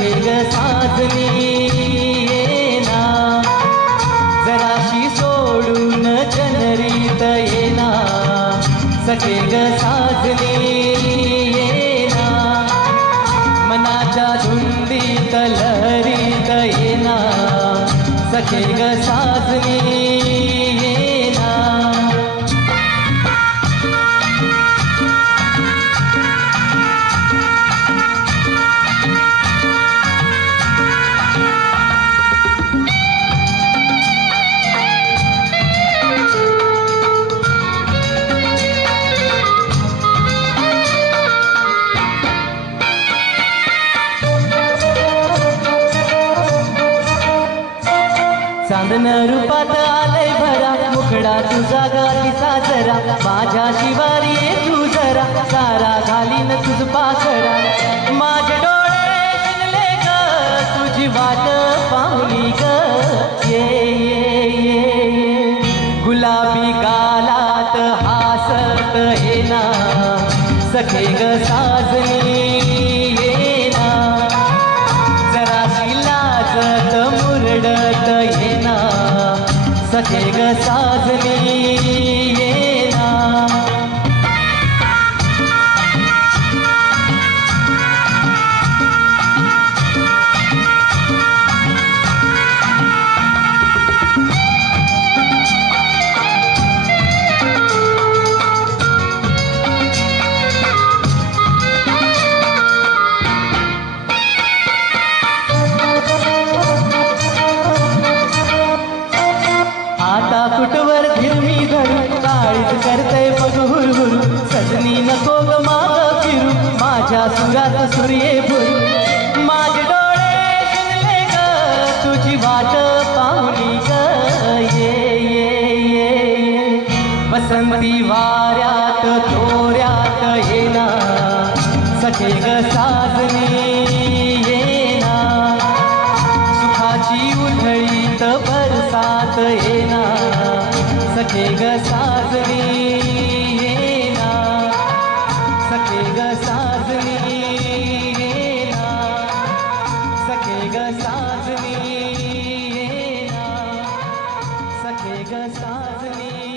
सखे ग साजनी येना, जराशी सोडून जनरीत येना, सखे ग साजनी येना, मनाच्या धुंदीत लहरीत येना, सखे ग साजनी येना. चांदन रूपात आलय भरा, मुखडा तुझा गाली साजरा, माझ्या शिवारी ये तू जरा, सारा घालीन तुझ पाखडा. माझे डोळे शिनले ग तुझी वाट पाहुनी ग, ये ये ये ये, गुलाबी गालात हासत येना, सखे ग साजनी येना, जराशी लाजत मुरडत येना, सखे ग साजनी येना. आता कुटवर धिरमी धरू, काळीच करतय मग हुरहुर, सजनी नको ग माग फिरू, माझ्या सुरात सूर्ये भुरू. माझे डोळे शिनले ग तुझी वाट पाहुनी ग, ये ये ये ये, बसंती वाऱ्यात तोऱ्यात येना, सखे ग साजनी येना, सुखाची उधळीत बरसात येना, सखे ग साजनी येना, सखे ग साजनी येना, सखे ग साजनी येना, सखे ग साजनी